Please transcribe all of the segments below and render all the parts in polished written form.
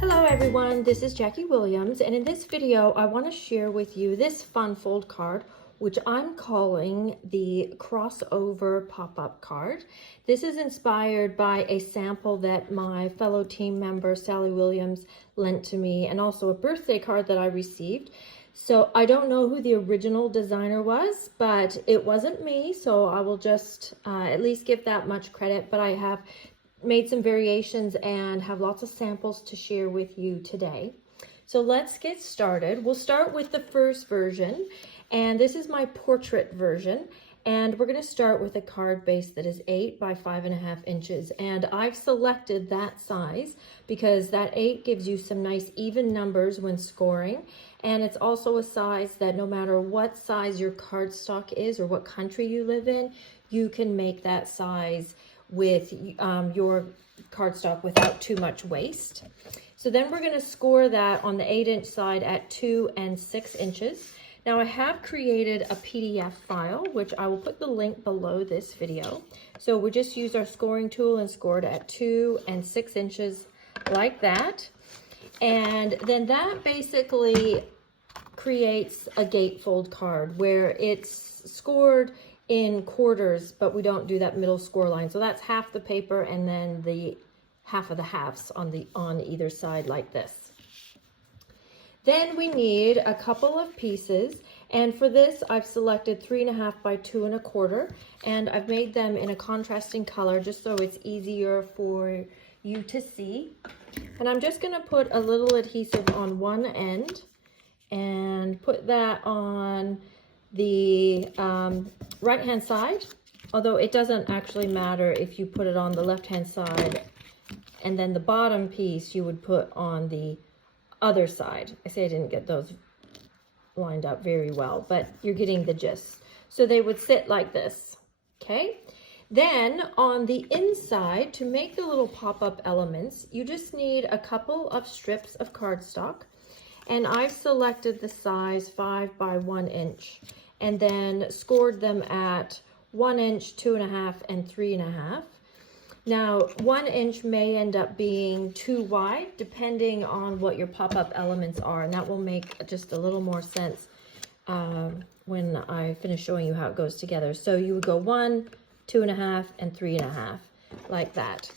Hello everyone, this is Jackie Williams, and in this video I want to share with you this fun fold card, which I'm calling the crossover pop-up card. This is inspired by a sample that my fellow team member Sally Williams lent to me, and also a birthday card that I received. So I don't know who the original designer was, but it wasn't me, so I will just at least give that much credit. But I have made some variations and have lots of samples to share with you today. So let's get started. We'll start with the first version, and this is my portrait version. And we're going to start with a card base that is 8 by 5.5 inches. And I've selected that size because that 8 gives you some nice even numbers when scoring. And it's also a size that no matter what size your cardstock is or what country you live in, you can make that size with your cardstock without too much waste. So then we're going to score that on the 8-inch side at 2 and 6 inches. Now I have created a PDF file, which I will put the link below this video. So we just use our scoring tool and scored at 2 and 6 inches like that. And then that basically creates a gatefold card where it's scored in quarters, but we don't do that middle score line. So that's half the paper and then the half of the halves on either side like this. Then we need a couple of pieces, and for this I've selected 3.5 by 2 1/4, and I've made them in a contrasting color just so it's easier for you to see. And I'm just going to put a little adhesive on one end and put that on the right hand side, although it doesn't actually matter if you put it on the left hand side, and then the bottom piece you would put on the other side. I say I didn't get those lined up very well, but you're getting the gist. So they would sit like this. Okay, then on the inside, to make the little pop-up elements, you just need a couple of strips of cardstock, and I've selected the size 5 by 1 inch and then scored them at 1 inch, 2.5, and 3.5. Now, 1 inch may end up being too wide, depending on what your pop-up elements are, and that will make just a little more sense when I finish showing you how it goes together. So you would go 1, 2.5, and 3.5, like that.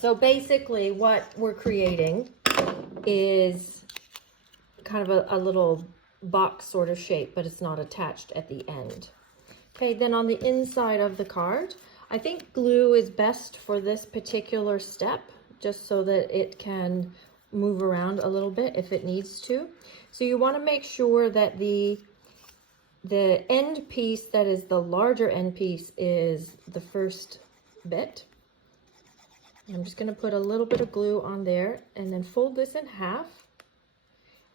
So basically what we're creating is kind of a little box sort of shape, but it's not attached at the end. Okay, then on the inside of the card, I think glue is best for this particular step, just so that it can move around a little bit if it needs to. So you want to make sure that the end piece, that is the larger end piece, is the first bit. I'm just going to put a little bit of glue on there and then fold this in half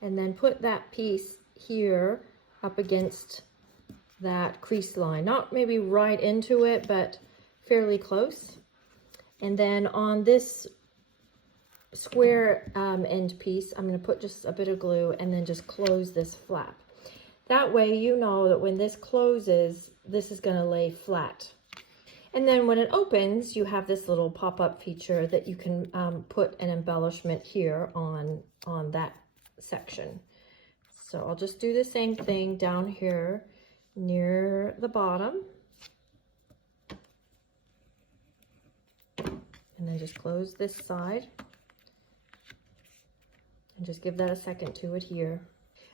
and then put that piece here up against that crease line, not maybe right into it, but fairly close. And then on this square end piece, I'm going to put just a bit of glue and then just close this flap. That way you know that when this closes, this is going to lay flat. And then when it opens, you have this little pop-up feature that you can put an embellishment here on that section. So I'll just do the same thing down here near the bottom. And then just close this side and just give that a second to adhere.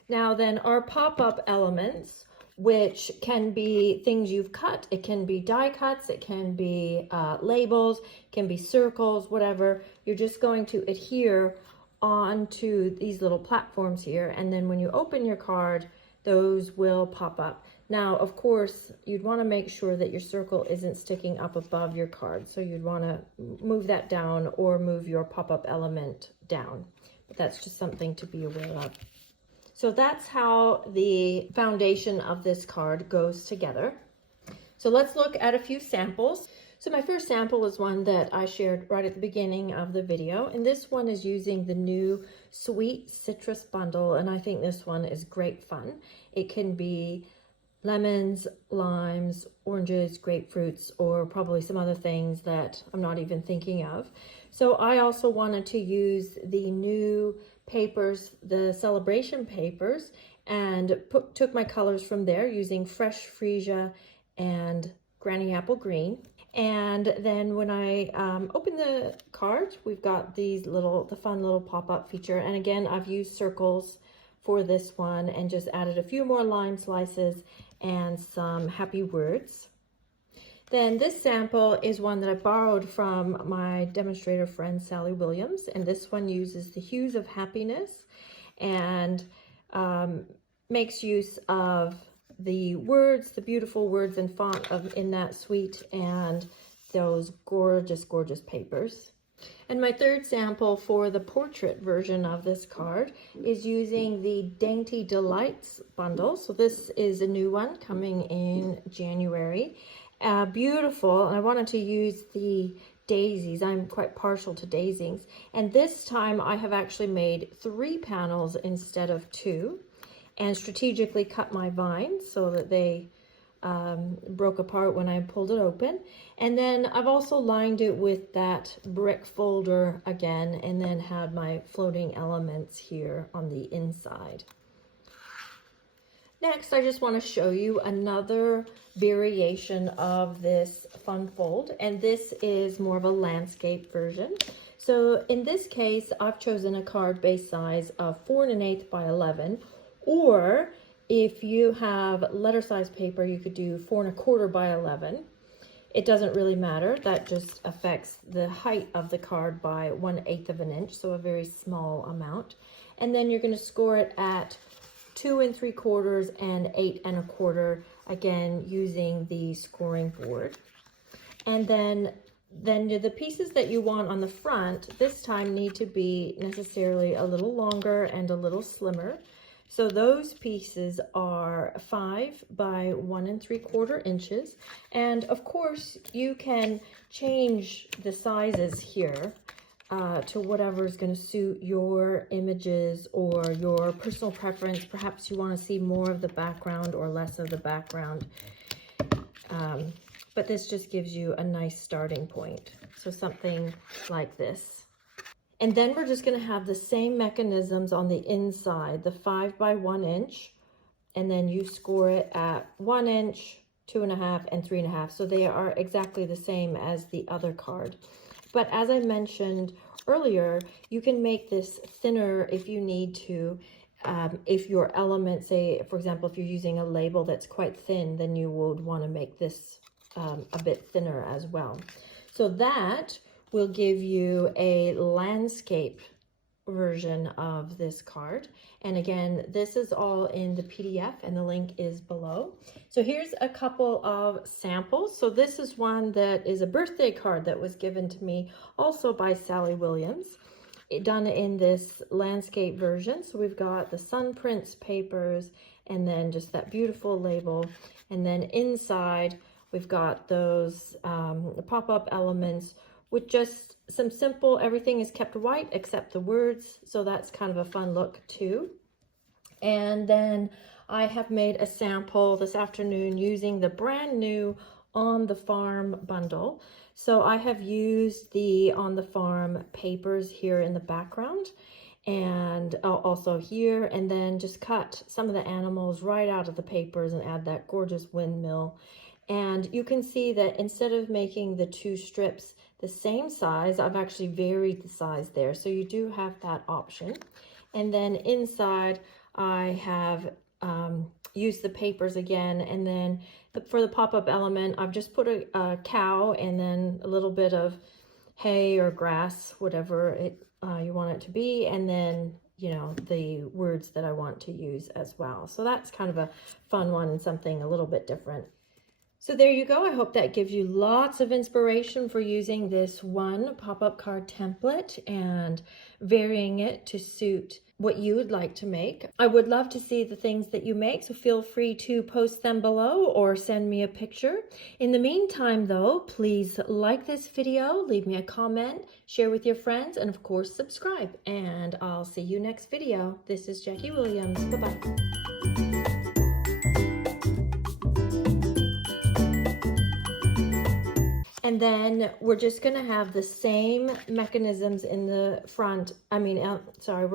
Now then, our pop-up elements, which can be things you've cut, it can be die cuts, it can be labels, it can be circles, whatever. You're just going to adhere onto these little platforms here, and then when you open your card, those will pop up. Now, of course, you'd want to make sure that your circle isn't sticking up above your card, so you'd want to move that down or move your pop-up element down. But that's just something to be aware of. So that's how the foundation of this card goes together. So let's look at a few samples. So my first sample is one that I shared right at the beginning of the video, and this one is using the new Sweet Citrus Bundle, and I think this one is great fun. It can be lemons, limes, oranges, grapefruits, or probably some other things that I'm not even thinking of. So I also wanted to use the new papers, the celebration papers, and took my colors from there using fresh freesia and Granny Apple Green. And then when I open the card, we've got the fun little pop-up feature. And again, I've used circles for this one and just added a few more lime slices and some happy words. Then this sample is one that I borrowed from my demonstrator friend Sally Williams, and this one uses the hues of happiness and makes use of the words, the beautiful words and font in that suite, and those gorgeous, gorgeous papers. And my third sample for the portrait version of this card is using the Dainty Delights bundle. So this is a new one coming in January. Beautiful, and I wanted to use the daisies. I'm quite partial to daisies. And this time I have actually made 3 panels instead of 2, and strategically cut my vines so that they broke apart when I pulled it open. And then I've also lined it with that brick folder again, and then had my floating elements here on the inside. Next, I just want to show you another variation of this fun fold, and this is more of a landscape version. So in this case, I've chosen a card base size of 4 1/8 by 11, or if you have letter size paper, you could do 4 1/4 by 11. It doesn't really matter. That just affects the height of the card by 1/8 of an inch, so a very small amount. And then you're going to score it at 2 3/4 and 8 1/4, again using the scoring board. And then the pieces that you want on the front this time need to be necessarily a little longer and a little slimmer. So those pieces are 5 by 1 3/4 inches. And of course you can change the sizes here to whatever is going to suit your images or your personal preference. Perhaps you want to see more of the background or less of the background. But this just gives you a nice starting point. So something like this. And then we're just going to have the same mechanisms on the inside, the 5 by 1 inch, and then you score it at 1 inch, 2 1/2, and 3 1/2. So they are exactly the same as the other card. But as I mentioned earlier, you can make this thinner if you need to. If your element, say, for example, if you're using a label that's quite thin, then you would want to make this a bit thinner as well. So that will give you a landscape version of this card. And again, this is all in the PDF, and the link is below. So here's a couple of samples. So this is one that is a birthday card that was given to me also by Sally Williams, done in this landscape version. So we've got the sun prints papers, and then just that beautiful label. And then inside, we've got those pop-up elements with just some simple, everything is kept white except the words. So that's kind of a fun look too. And then I have made a sample this afternoon using the brand new On the Farm bundle. So I have used the On the Farm papers here in the background, and also here, and then just cut some of the animals right out of the papers and add that gorgeous windmill. And you can see that instead of making the 2 strips the same size, I've actually varied the size there. So you do have that option. And then inside, I have used the papers again. And then for the pop-up element, I've just put a cow and then a little bit of hay or grass, whatever you want it to be. And then, you know, the words that I want to use as well. So that's kind of a fun one and something a little bit different. So there you go. I hope that gives you lots of inspiration for using this one pop-up card template and varying it to suit what you would like to make. I would love to see the things that you make, so feel free to post them below or send me a picture. In the meantime though, please like this video, leave me a comment, share with your friends, and of course subscribe. And I'll see you next video. This is Jackie Williams. Bye-bye. And then we're just gonna have the same mechanisms in the front. I mean, sorry,